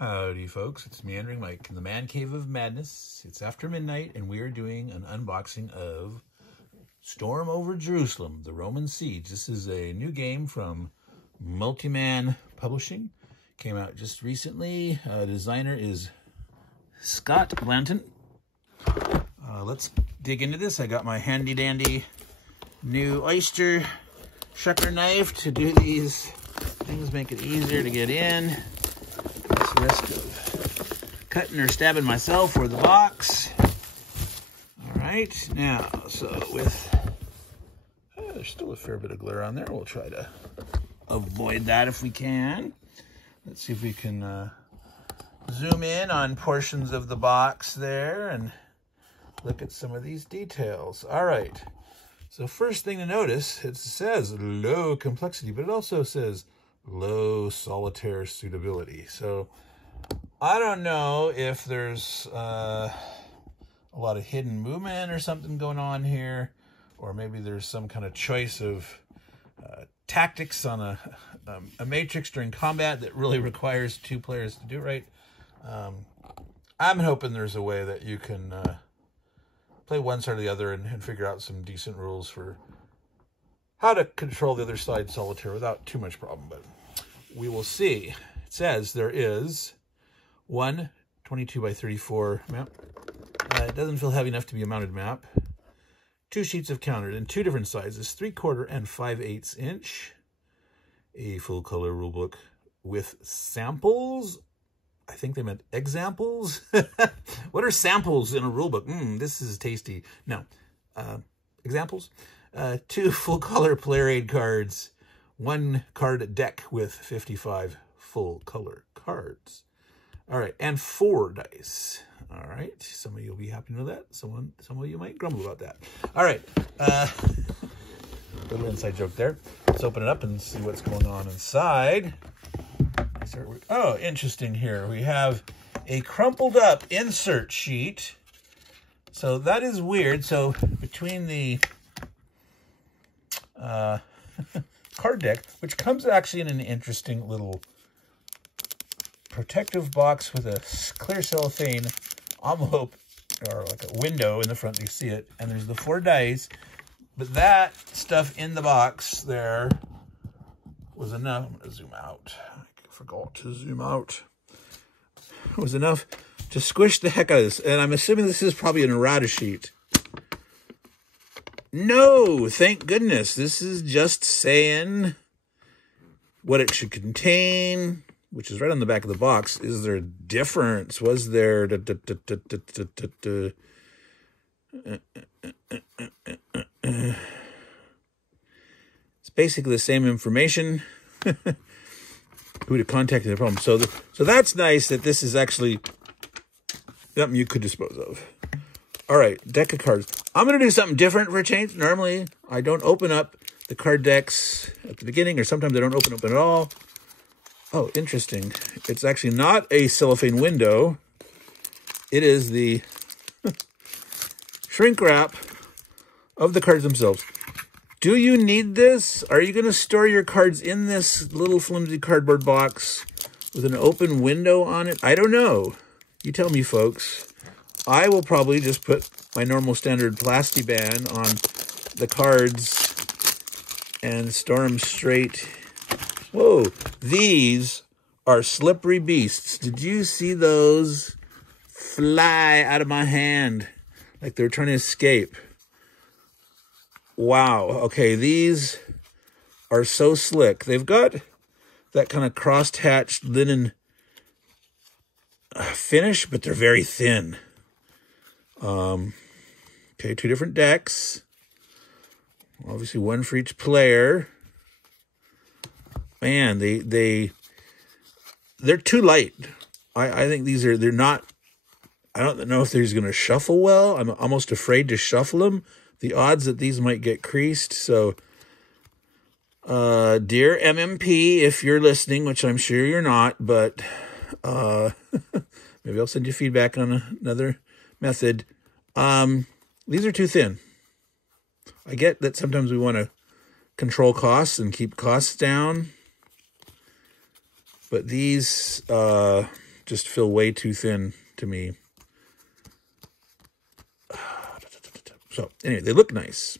Howdy folks, it's Meandering Mike in the man cave of madness. It's after midnight and we are doing an unboxing of Storm Over Jerusalem, the Roman Siege. This is a new game from Multiman Publishing. Came out just recently. Designer is Scott Blanton. Let's dig into this. I got my handy dandy new oyster shucker knife to do these things, make it easier to get in. The risk of cutting or stabbing myself or the box. All right, now, so with, there's still a fair bit of glare on there. We'll try to avoid that if we can. Let's see if we can zoom in on portions of the box there and look at some of these details. All right, so first thing to notice, it says low complexity, but it also says low solitaire suitability. So I don't know if there's a lot of hidden movement or something going on here, or maybe there's some kind of choice of tactics on a matrix during combat that really requires two players to do it right. I'm hoping there's a way that you can play one side or the other and figure out some decent rules for how to control the other side solitaire without too much problem, but we will see. It says there is one 22 by 34 map. It doesn't feel heavy enough to be a mounted map. 2 sheets of countered in 2 different sizes, 3/4 and 5/8 inch. A full color rulebook with samples. I think they meant examples. What are samples in a rulebook? This is tasty. No, examples. 2 full color player aid cards. 1 card deck with 55 full color cards. All right, and 4 dice. All right, some of you will be happy to know that. Some of you might grumble about that. All right, little inside joke there. Let's open it up and see what's going on inside. Oh, interesting here. We have a crumpled up insert sheet. So that is weird. So between the card deck, which comes actually in an interesting little protective box with a clear cellophane envelope or like a window in the front, you see it, and there's the 4 dice, but that stuff in the box there was enough. I'm going to zoom out. I forgot to zoom out. It was enough to squish the heck out of this, and I'm assuming this is probably an errata sheet. No, thank goodness. This is just saying what it should contain, which is right on the back of the box. Is there a difference? Was there... It's basically the same information. Who to contact in the problem. So that's nice that this is actually something you could dispose of. All right, deck of cards. I'm going to do something different for a change. Normally, I don't open up the card decks at the beginning, or sometimes I don't open up at all. Oh, interesting. It's actually not a cellophane window. It is the shrink wrap of the cards themselves. Do you need this? Are you going to store your cards in this little flimsy cardboard box with an open window on it? I don't know. You tell me, folks. I will probably just put my normal standard Plastiban on the cards and store them straight. Whoa, these are slippery beasts. Did you see those fly out of my hand like they're trying to escape? Wow, okay, these are so slick. They've got that kind of cross-hatched linen finish, but they're very thin. Okay, 2 different decks. Obviously, 1 for each player. Man, they're too light. I think they're not. I don't know if these are going to shuffle well. I'm almost afraid to shuffle them. The odds that these might get creased. So, dear MMP, if you're listening, which I'm sure you're not, but maybe I'll send you feedback on another method. These are too thin. I get that sometimes we want to control costs and keep costs down. But these just feel way too thin to me. So anyway, they look nice.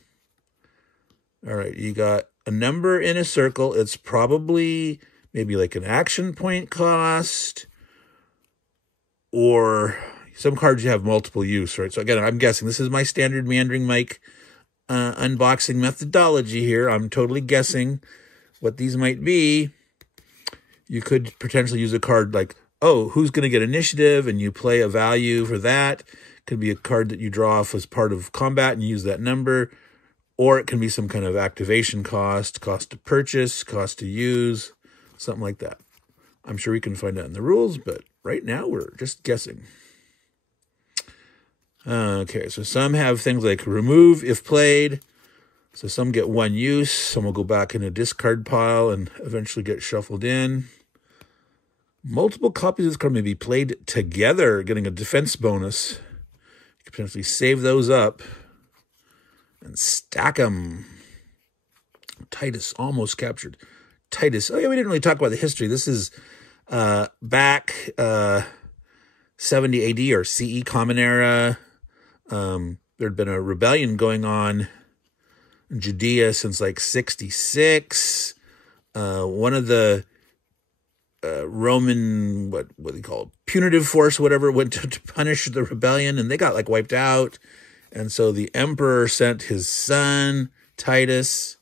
All right, you got a number in a circle. It's probably maybe like an action point cost, or some cards you have multiple use, right? So again, I'm guessing this is my standard Meandering Mike unboxing methodology here. I'm totally guessing what these might be. You could potentially use a card like, oh, who's going to get initiative, and you play a value for that. Could be a card that you draw off as part of combat and use that number. Or it can be some kind of activation cost, cost to purchase, cost to use, something like that. I'm sure we can find out in the rules, but right now we're just guessing. Okay, so some have things like remove if played. So some get one use, some will go back in a discard pile and eventually get shuffled in. Multiple copies of this card may be played together, getting a defense bonus. You can potentially save those up and stack them. Titus almost captured. Titus. Oh, yeah, we didn't really talk about the history. This is back 70 AD or CE Common Era. There'd been a rebellion going on in Judea since like 66. One of the Roman, what do you call it, punitive force, whatever, went to punish the rebellion, and they got like wiped out. And so the emperor sent his son, Titus,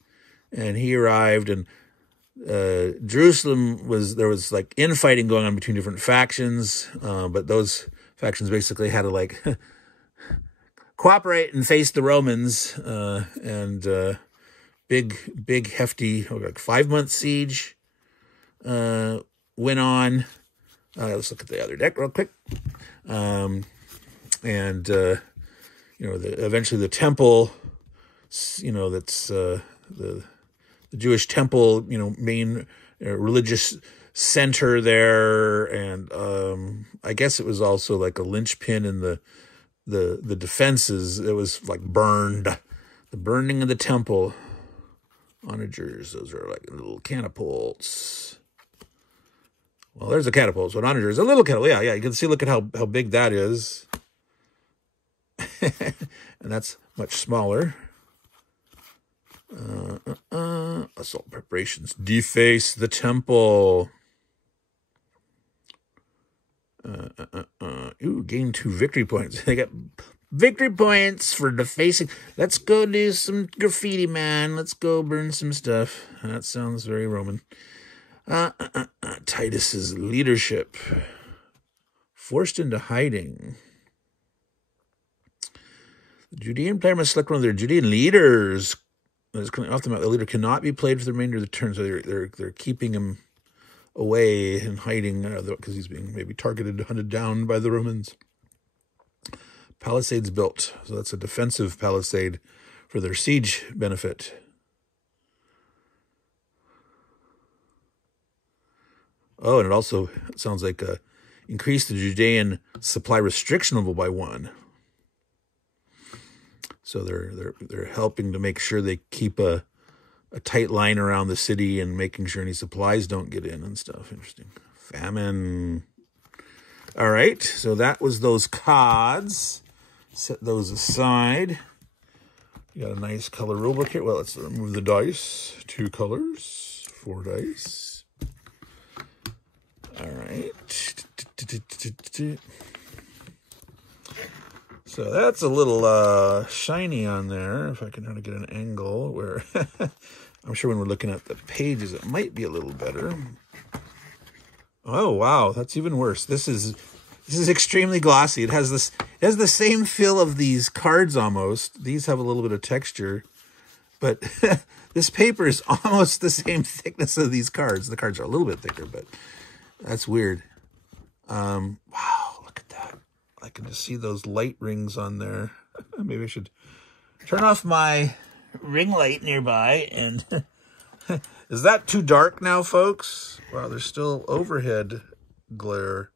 and he arrived, and Jerusalem there was like infighting going on between different factions, but those factions basically had to like cooperate and face the Romans, and big hefty, like 5-month siege went on. Let's look at the other deck real quick. Eventually the temple, that's the Jewish temple, main religious center there, and I guess it was also like a linchpin in the defenses. It was like burned, the burning of the temple. Onagers, those are like little catapults. Well, there's a catapult, so an onager is a little catapult. Yeah, you can see, look at how big that is. And that's much smaller. Assault preparations. Deface the temple. Gain 2 victory points. They got victory points for defacing. Let's go do some graffiti, man. Let's go burn some stuff. That sounds very Roman. Titus's leadership. Forced into hiding. The Judean player must select one of their Judean leaders. Off the map, the leader cannot be played for the remainder of the turn, so they're keeping him away and hiding because he's being maybe targeted, hunted down by the Romans. Palisades built, so that's a defensive palisade for their siege benefit. Oh, and it also sounds like increase the Judean supply restriction level by 1. So they're helping to make sure they keep a tight line around the city and making sure any supplies don't get in and stuff. Interesting. Famine. All right, so that was those cards. Set those aside. You got a nice color rulebook here. Well, let's remove the dice. 2 colors, 4 dice. All right. So that's a little shiny on there. If I can try to get an angle where I'm sure when we're looking at the pages, it might be a little better. Oh, wow. That's even worse. This is extremely glossy. It has the same feel of these cards almost. These have a little bit of texture, but this paper is almost the same thickness of these cards. The cards are a little bit thicker, but that's weird. Wow, look at that. I can just see those light rings on there. Maybe I should turn off my ring light nearby. And is that too dark now, folks? Wow, there's still overhead glare.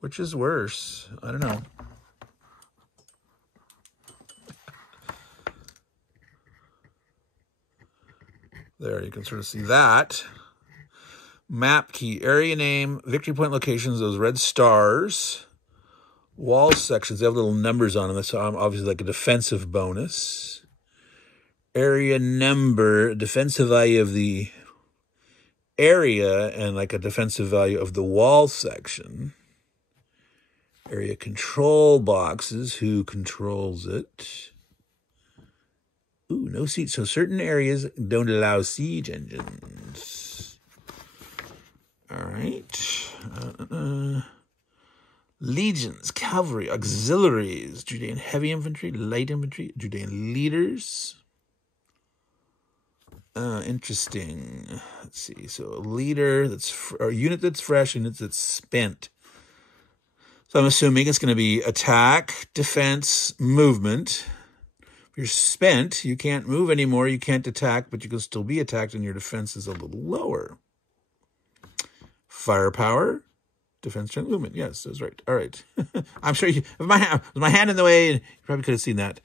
Which is worse? I don't know. There, you can sort of see that. Map key, area name, victory point locations, those red stars. Wall sections, they have little numbers on them. That's obviously like a defensive bonus. Area number, defensive value of the area, and like a defensive value of the wall section. Area control boxes, who controls it? Ooh, no siege. So certain areas don't allow siege engines. All right. Legions, cavalry, auxiliaries, Judean heavy infantry, light infantry, Judean leaders. Interesting. Let's see. So a leader or unit that's fresh, unit that's spent. So I'm assuming it's going to be attack, defense, movement. If you're spent, you can't move anymore, you can't attack, but you can still be attacked and your defense is a little lower. Firepower, defense, strength, movement. Yes, that's right. All right. I'm sure you, with my hand in the way, you probably could have seen that.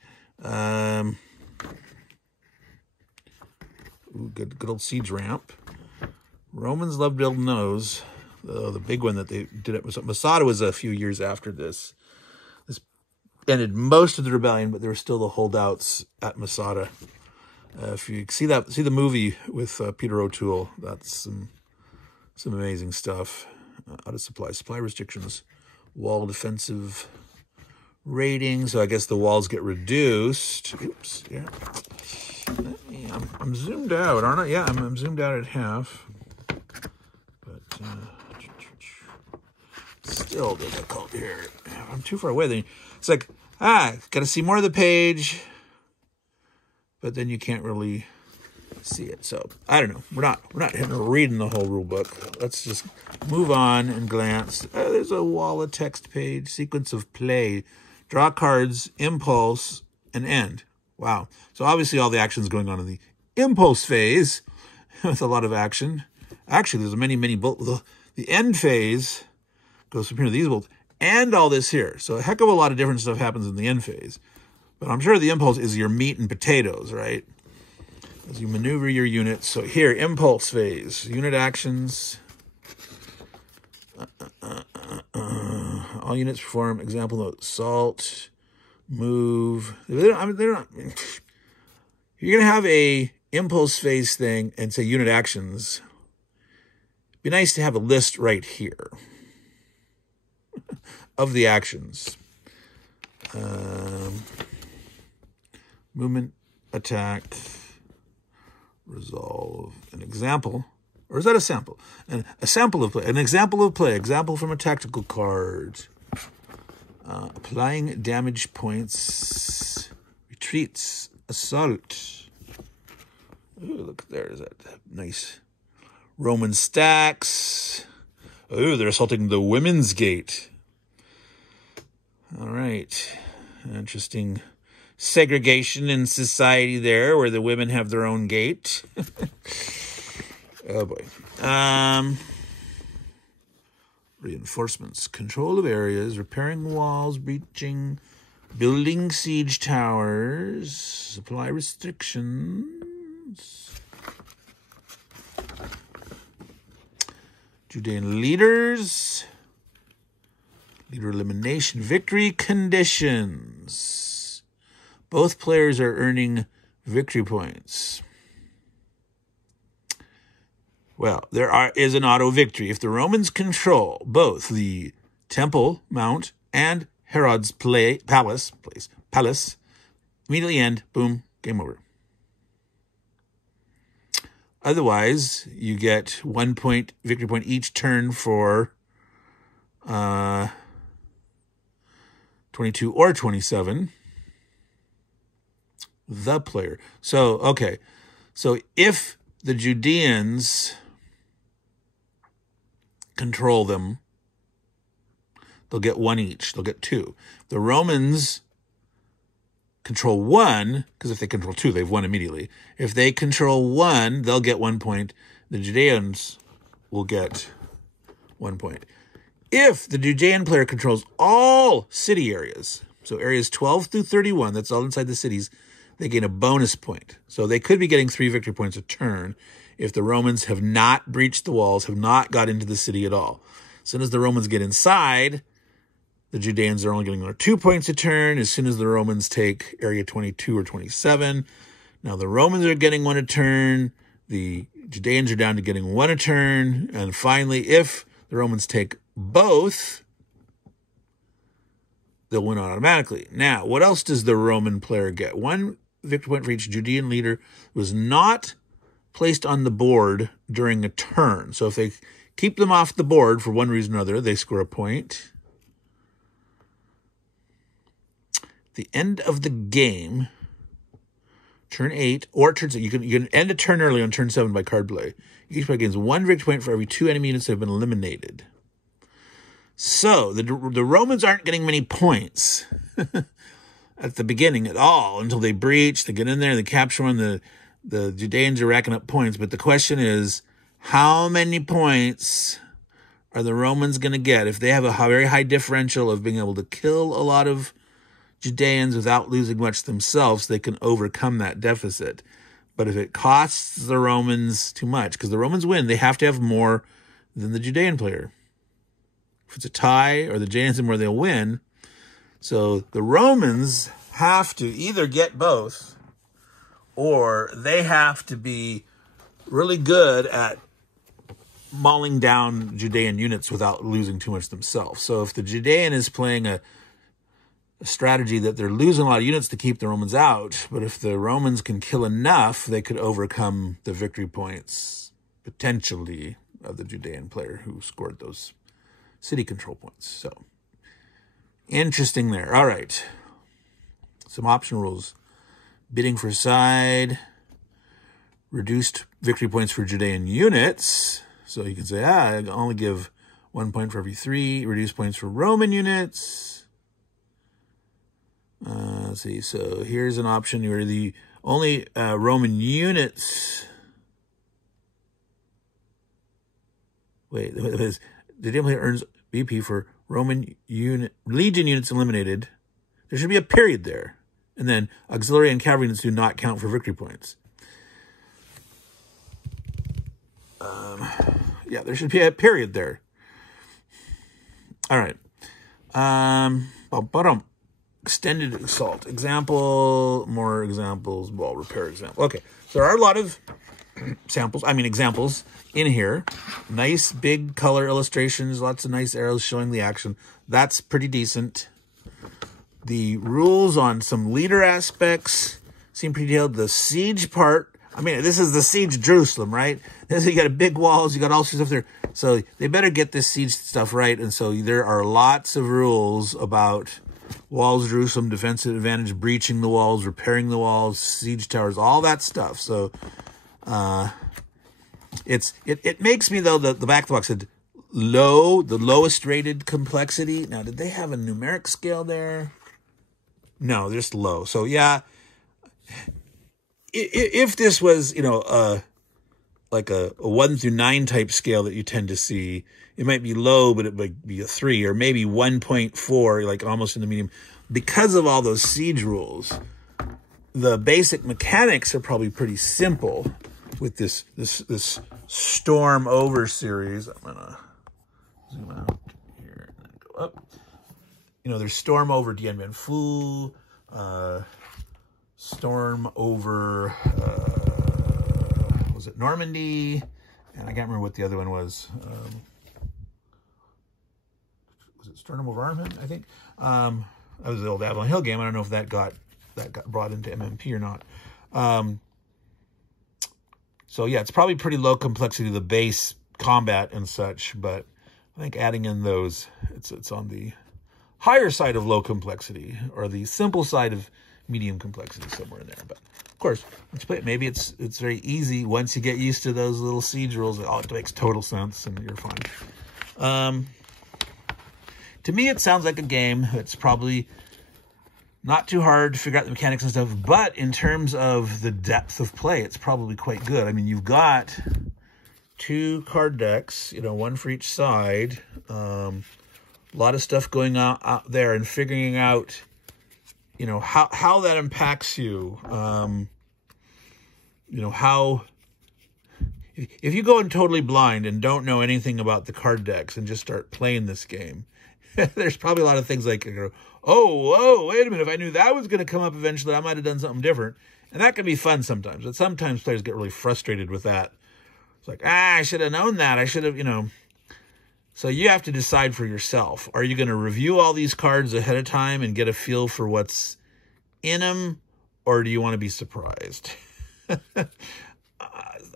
Ooh, good old siege ramp. Romans love building those. The big one that they did at Masada was a few years after this. This ended most of the rebellion, but there were still the holdouts at Masada. If you see the movie with Peter O'Toole, that's some amazing stuff. Out of supply restrictions, wall defensive rating. So I guess the walls get reduced. Oops, yeah. I'm zoomed out, aren't I? Yeah, I'm zoomed out at half. But still difficult here. I'm too far away. Then it's like, got to see more of the page, but then you can't really see it. So I don't know. We're not reading the whole rule book. Let's just move on and glance. There's a wall of text page. Sequence of play. Draw cards. Impulse and end. Wow. So obviously all the action is going on in the impulse phase with a lot of action. Actually, there's many bolts. The end phase goes from here to these bolts and all this here. So a heck of a lot of different stuff happens in the end phase. But I'm sure the impulse is your meat and potatoes, right? As you maneuver your units. So here, impulse phase, unit actions. All units perform, example note, assault, move. They're not. You're going to have a impulse phase thing and say unit actions. It'd be nice to have a list right here of the actions. Movement, attack, resolve, an example. Or is that a sample? A sample of play. An example of play. Example from a tactical card. Applying damage points. Retreats. Assault. Ooh, look, there's that nice Roman stacks. Ooh, they're assaulting the women's gate. All right. Interesting segregation in society there where the women have their own gate. Oh, boy. Reinforcements. Control of areas. Repairing walls. Breaching. Building siege towers. Supply restrictions. Judean leaders. Leader elimination. Victory conditions. Both players are earning victory points. Well, is an auto victory. If the Romans control both the temple, mount, and Herod's palace, immediately end, boom, game over. Otherwise, you get 1 point, victory point each turn for 22 or 27. The player. So, okay. So if the Judeans control them, they'll get 1 each. They'll get 2. The Romans control 1, because if they control 2, they've won immediately. If they control 1, they'll get 1 point. The Judeans will get 1 point. If the Judean player controls all city areas, so areas 12 through 31, that's all inside the cities, they gain a bonus point. So they could be getting 3 victory points a turn. if the Romans have not breached the walls, have not got into the city at all. As soon as the Romans get inside, the Judeans are only getting 2 points a turn. As soon as the Romans take area 22 or 27, now the Romans are getting 1 a turn. The Judeans are down to getting 1 a turn. And finally, if the Romans take both, they'll win automatically. Now, what else does the Roman player get? 1 victory point for each Judean leader who was not placed on the board during a turn. So if they keep them off the board for one reason or other, they score a point. The end of the game, turn 8 or turn 7. You can end a turn early on turn 7 by card play. Each player gains 1 victory point for every 2 enemy units that have been eliminated. So the Romans aren't getting many points at the beginning at all until they breach, they get in there, they capture one. The Judeans are racking up points. But the question is, how many points are the Romans going to get if they have a very high differential of being able to kill a lot of Judeans without losing much themselves? They can overcome that deficit. But if it costs the Romans too much, because the Romans win, they have to have more than the Judean player. If it's a tie or the Judeans have more, they'll win. So the Romans have to either get both, or they have to be really good at mauling down Judean units without losing too much themselves. So if the Judean is playing a strategy that they're losing a lot of units to keep the Romans out, but if the Romans can kill enough, they could overcome the victory points, potentially, of the Judean player who scored those city control points. So, interesting there. All right. Some option rules. Bidding for side. Reduced victory points for Judean units. So you can say, I only give 1 point for every 3. Reduced points for Roman units. Let's see. So here's an option where the only Roman units. Wait. The Judean player earns BP for Roman Legion units eliminated. There should be a period there. And then auxiliary and cavalry units do not count for victory points. Yeah, there should be a period there. All right. Extended assault. Example, more examples, wall repair example. Okay, so there are a lot of examples in here. Nice big color illustrations, lots of nice arrows showing the action. That's pretty decent. The rules on some leader aspects seem pretty detailed. The siege part, this is the siege of Jerusalem, right? You got big walls, you got all sorts of stuff there. So they better get this siege stuff right. And so there are lots of rules about walls of Jerusalem, defensive advantage, breaching the walls, repairing the walls, siege towers, all that stuff. So it makes me, though, the back of the box said the lowest rated complexity. Now, did they have a numeric scale there? No, just low. So yeah, if this was, like a 1 through 9 type scale that you tend to see, it might be low, but it might be a 3 or maybe 1.4, like almost in the medium. Because of all those siege rules, the basic mechanics are probably pretty simple with this Storm Over series. I'm gonna zoom out here and then go up. There's Storm Over Dien Bien Phu, Storm Over, was it Normandy? And I can't remember what the other one was. Was it Storm Over Arnhem, I think? That was the old Avalon Hill game. I don't know if that got brought into MMP or not. So yeah, it's probably pretty low complexity, the base combat and such, but I think adding in those, it's on the higher side of low complexity, or the simple side of medium complexity, somewhere in there. But of course, let's play it. Maybe it's very easy once you get used to those little siege rules. It makes total sense, and you're fine. To me, it sounds like a game. It's probably not too hard to figure out the mechanics and stuff, but in terms of the depth of play, it's probably quite good. You've got 2 card decks, 1 for each side. A lot of stuff going on out there, and figuring out, how that impacts you. How if you go in totally blind and don't know anything about the card decks and just start playing this game, there's probably a lot of things like, oh, wait a minute. If I knew that was going to come up eventually, I might have done something different. And that can be fun sometimes. But sometimes players get really frustrated with that. It's like, I should have known that. I should have, So you have to decide for yourself. Are you going to review all these cards ahead of time and get a feel for what's in them? Or do you want to be surprised?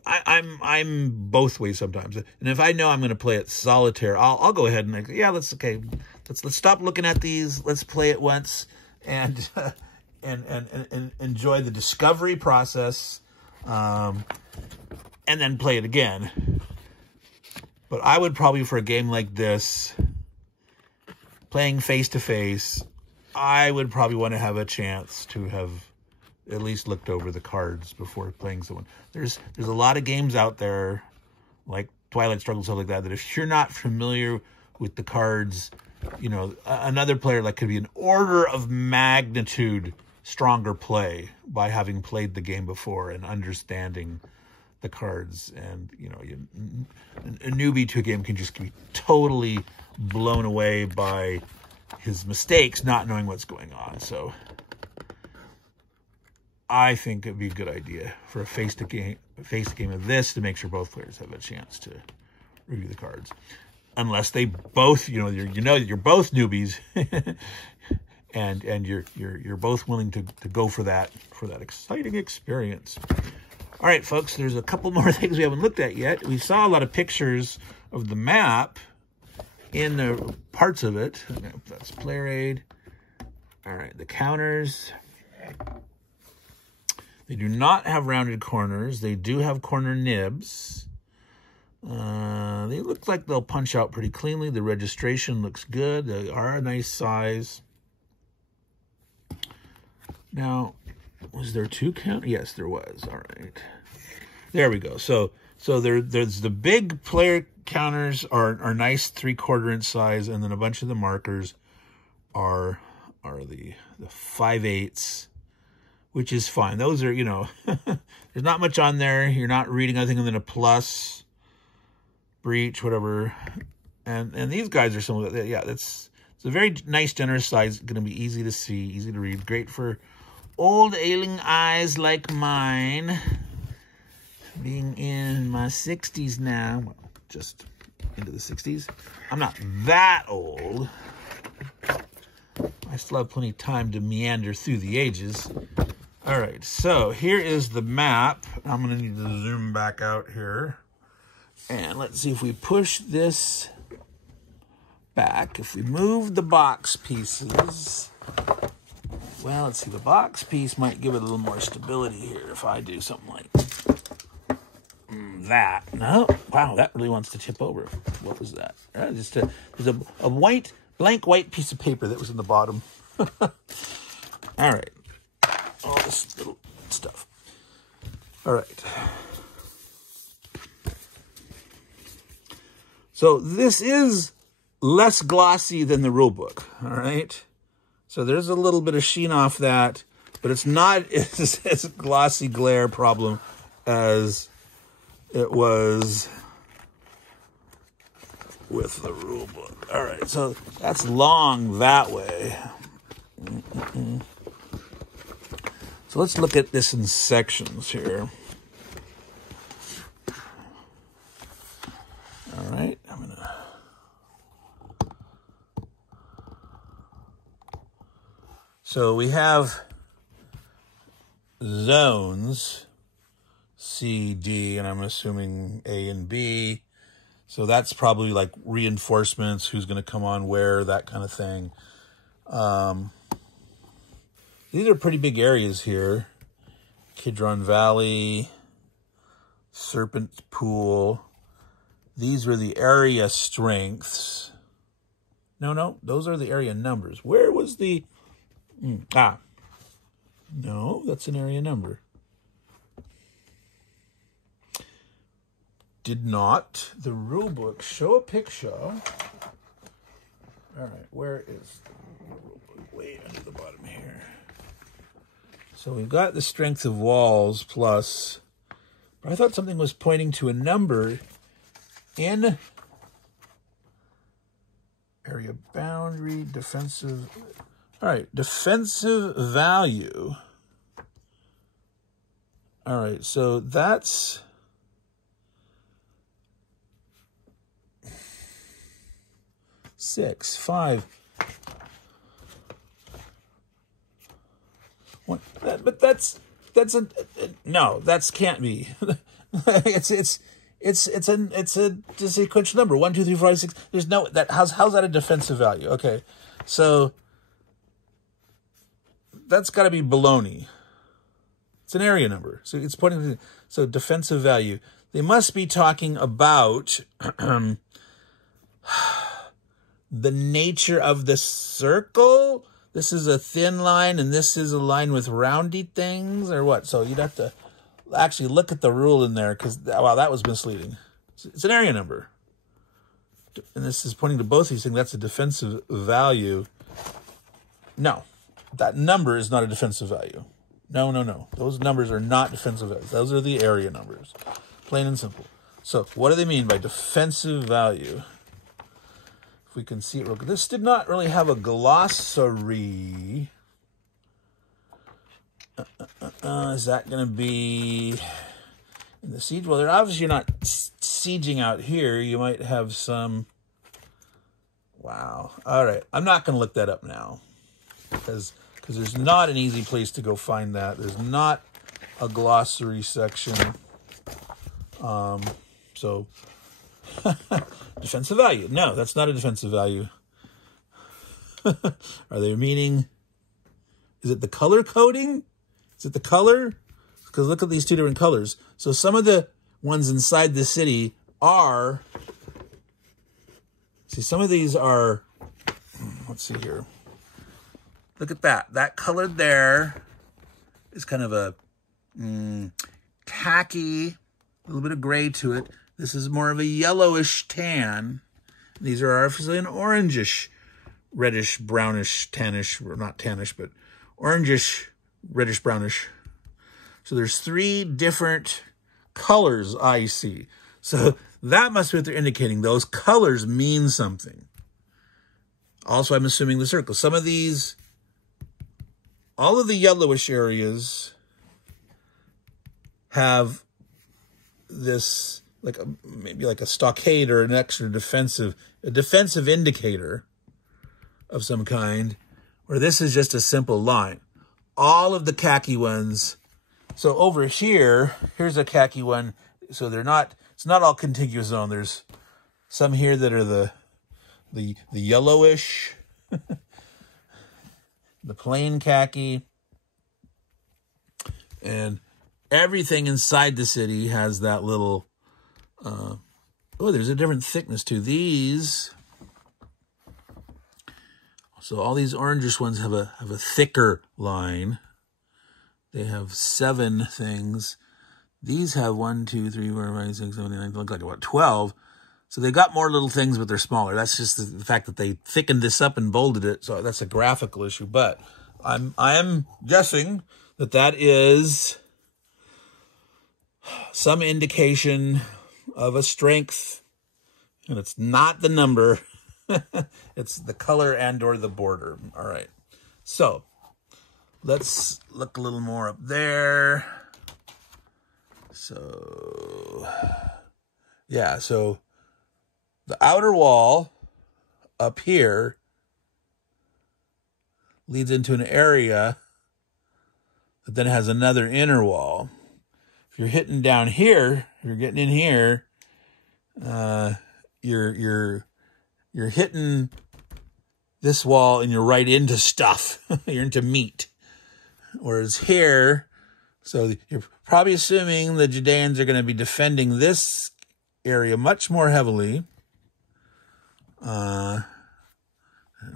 I'm both ways sometimes. And if I know I'm going to play it solitaire, I'll go ahead and let's stop looking at these. Let's play it once and enjoy the discovery process, and then play it again. But I would probably, for a game like this, playing face to face, I would probably want to have a chance to have at least looked over the cards before playing someone. There's a lot of games out there, like Twilight Struggle, stuff like that, that if you're not familiar with the cards, another player like could be an order of magnitude stronger play by having played the game before and understanding the cards. And, a newbie to a game can just be totally blown away by his mistakes, not knowing what's going on. So I think it'd be a good idea for a face game of this to make sure both players have a chance to review the cards, unless they both, you're both newbies, and you're both willing to go for that exciting experience. All right, folks, there's a couple more things we haven't looked at yet. We saw a lot of pictures of the map in the parts of it. That's player aid. All right, the counters. They do not have rounded corners. They do have corner nibs. They look like they'll punch out pretty cleanly. The registration looks good. They are a nice size. Now, was there two count? Yes, there was. All right. There we go. So there's the big player counters are nice 3/4 inch size, and then a bunch of the markers are the 5/8, which is fine. Those are, there's not much on there. You're not reading anything other than a plus, breach, whatever. And these guys are some of the, it's a very nice, generous size. Going to be easy to see, easy to read. Great for old ailing eyes like mine. Being in my 60s now, well, just into the 60s. I'm not that old. I still have plenty of time to meander through the ages. All right, so here is the map. I'm going to need to zoom back out here. And let's see if we push this back. If we move the box pieces, well, let's see. The box piece might give it a little more stability here if I do something like that. No, wow, that really wants to tip over. What was that? There's a blank white piece of paper that was in the bottom. All right. All this little stuff. All right. So this is less glossy than the rulebook. All right. So there's a little bit of sheen off that, but it's not as glossy glare problem as it was with the rulebook. All right, so that's long that way. So let's look at this in sections here. All right, So we have zones, C, D, and I'm assuming A and B. So that's probably like reinforcements, who's going to come on where, that kind of thing. These are pretty big areas here. Kidron Valley, Serpent Pool. These were the area strengths. No, those are the area numbers. Where was the... No, that's an area number. Did not the rulebook show a picture? All right, where is the rulebook? Way under the bottom here. So we've got the strength of walls plus But I thought something was pointing to a number in area boundary, defensive. All right, defensive value. All right, so that's 6, 5. One, but that's a no. That can't be. it's a sequential number. 1, 2, 3, 4, 5, 6. There's no that. How's that a defensive value? Okay, so that's got to be baloney. It's an area number, so it's pointing to so defensive value. They must be talking about the nature of the circle. This is a thin line, and this is a line with roundy things, or what? So you'd have to actually look at the rule in there, because, wow, that was misleading. It's an area number. And this is pointing to both these things. That's a defensive value. No, that number is not a defensive value. No, no, no. Those numbers are not defensive values. Those are the area numbers. Plain and simple. So what do they mean by defensive value? If we can see it real good. This did not really have a glossary. Is that going to be in the siege? Well, they're obviously not sieging out here. You might have some. Wow. All right. I'm not going to look that up now, because there's not an easy place to go find that. There's not a glossary section. So defensive value. No, that's not a defensive value. Are they meaning, is it the color coding? Is it the color? Because look at these two different colors. So some of the ones inside the city are, see, some of these are, let's see here. Look at that. That color there is kind of a tacky, a little bit of gray to it. This is more of a yellowish tan. These are obviously an orangish, reddish, brownish, tannish, or not tannish, but orangish, reddish, brownish. So there's 3 different colors I see. So that must be what they're indicating. Those colors mean something. Also, I'm assuming the circle. Some of these, all of the yellowish areas have this, like maybe like a stockade or an extra defensive indicator of some kind, where this is just a simple line. All of the khaki ones, so over here, here's a khaki one, so they're not, it's not all contiguous zone. There's some here that are the yellowish, the plain khaki, and everything inside the city has that little, oh, there's a different thickness too. These, so all these orangish ones have a thicker line. They have 7 things. These have 1, 2, 3, 4, 5, 6, 7, 8, 9, look like about 12. So they've got more little things, but they're smaller. That's just the fact that they thickened this up and bolded it. So that's a graphical issue. But I'm guessing that that is some indication of a strength, and it's not the number. It's the color and or the border. All right. So let's look a little more up there. So yeah, so the outer wall up here leads into an area that then has another inner wall. If you're hitting down here, you're getting in here, you're hitting this wall and you're right into stuff. You're into meat. Whereas here, so you're probably assuming the Judeans are going to be defending this area much more heavily. And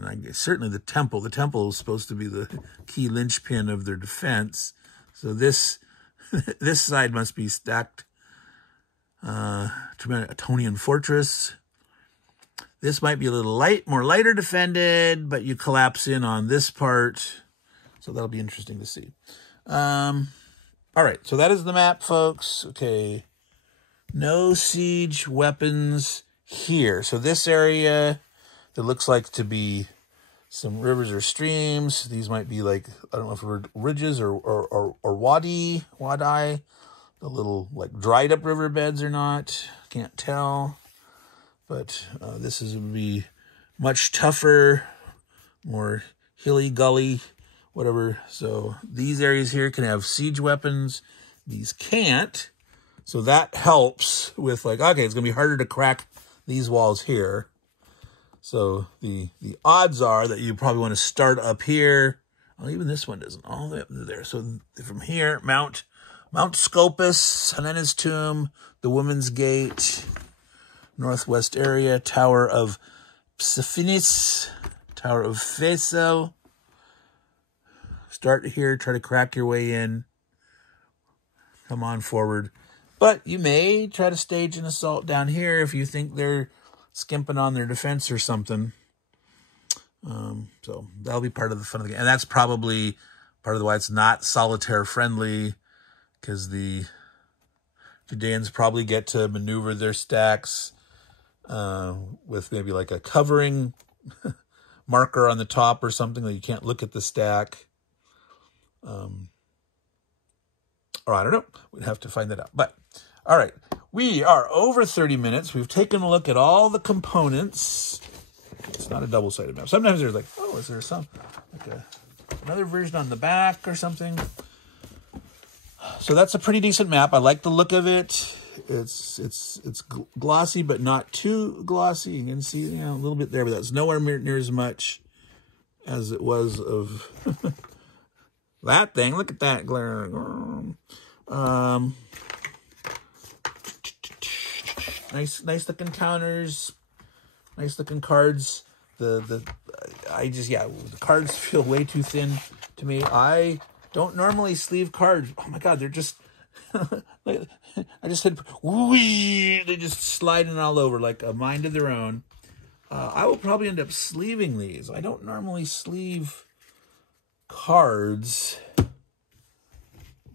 I guess certainly the temple. The temple is supposed to be the key linchpin of their defense. So this this side must be stacked. Etonian fortress. This might be a little more lighter defended, but you collapse in on this part. So that'll be interesting to see. All right, so that is the map, folks. Okay, no siege weapons here. So this area that looks like to be some rivers or streams. These might be like, I don't know if we're ridges or wadi. The little like dried up riverbeds or not. Can't tell. But this would be much tougher, more hilly, gully, whatever. So these areas here can have siege weapons. These can't. So that helps with like, okay, it's going to be harder to crack these walls here. So the odds are that you probably want to start up here. Well, even this one doesn't, all the way up to there. So from here, Mount Scopus, Helena's Tomb, the Woman's Gate, Northwest area, Tower of Psiphinis, Tower of Feso. Start here, try to crack your way in. Come on forward. But you may try to stage an assault down here if you think they're skimping on their defense or something. So that'll be part of the fun of the game. And that's probably part of the why it's not solitaire friendly, because the Judeans probably get to maneuver their stacks with maybe like a covering marker on the top or something that you can't look at the stack. Or I don't know. We'd have to find that out. But, all right. We are over 30 minutes. We've taken a look at all the components. It's not a double-sided map. Sometimes there's like, oh, is there some, like another version on the back or something? So that's a pretty decent map. I like the look of it. It's glossy, but not too glossy. You can see, you know, a little bit there, but that's nowhere near as much as it was of that thing. Look at that glare. Nice looking counters, nice looking cards. The cards feel way too thin to me. I don't normally sleeve cards. Oh my God, they're just, I just hit, they just sliding all over like a mind of their own. I will probably end up sleeving these. I don't normally sleeve cards,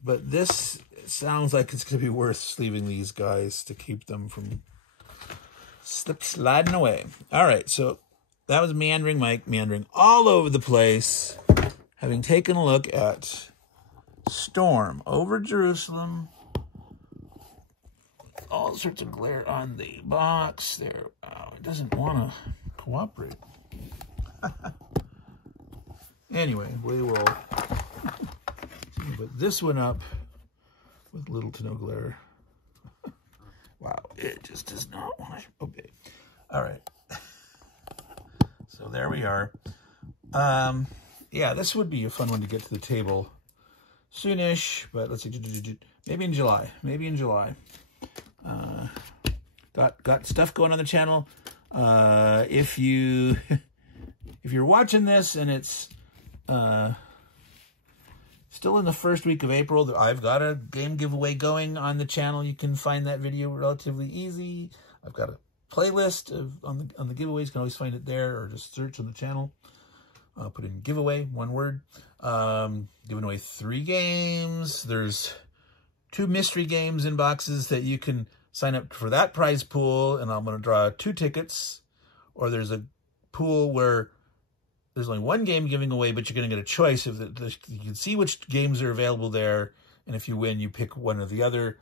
but this sounds like it's going to be worth sleeving these guys to keep them from sliding away. All right, so that was Meandering Mike, meandering all over the place, having taken a look at Storm over Jerusalem. All sorts of glare on the box there. Oh, it doesn't want to cooperate. Anyway, we will put this one up with little to no glare. Wow, it just does not want to obey. All right. So there we are. Yeah, this would be a fun one to get to the table soonish, but let's see, maybe in July. Maybe in July. Got stuff going on the channel. If you're watching this and it's still in the first week of April, I've got a game giveaway going on the channel. You can find that video relatively easy. I've got a playlist on the giveaways. You can always find it there, or just search on the channel. Put in giveaway, one word. Giving away 3 games. There's 2 mystery games in boxes that you can sign up for that prize pool, and I'm going to draw 2 tickets. Or there's a pool where there's only 1 game giving away, but you're going to get a choice. You can see which games are available there, and if you win, you pick one or the other.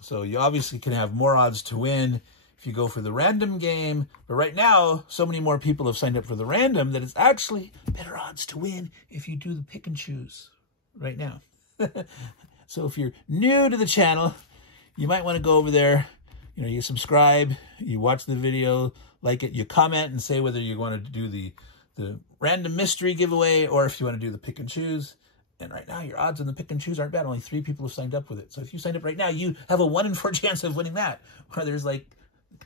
So you obviously can have more odds to win if you go for the random game. But right now, so many more people have signed up for the random that it's actually better odds to win if you do the pick and choose right now. So if you're new to the channel, you might want to go over there. You know, you subscribe, you watch the video, like it, you comment and say whether you want to do the random mystery giveaway or if you want to do the pick and choose. And right now, your odds on the pick and choose aren't bad. Only 3 people have signed up with it. So if you signed up right now, you have a 1 in 4 chance of winning that. Where there's like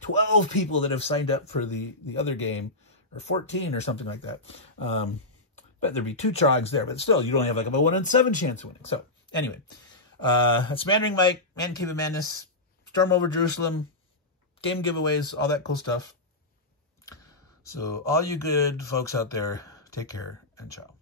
12 people that have signed up for the other game, or 14 or something like that. But there'd be 2 trogs there, but still, you'd only have like a 1 in 7 chance of winning. So anyway, that's Meandering Mike, Man Cave of Madness, Storm over Jerusalem, game giveaways, all that cool stuff. So all you good folks out there, take care and ciao.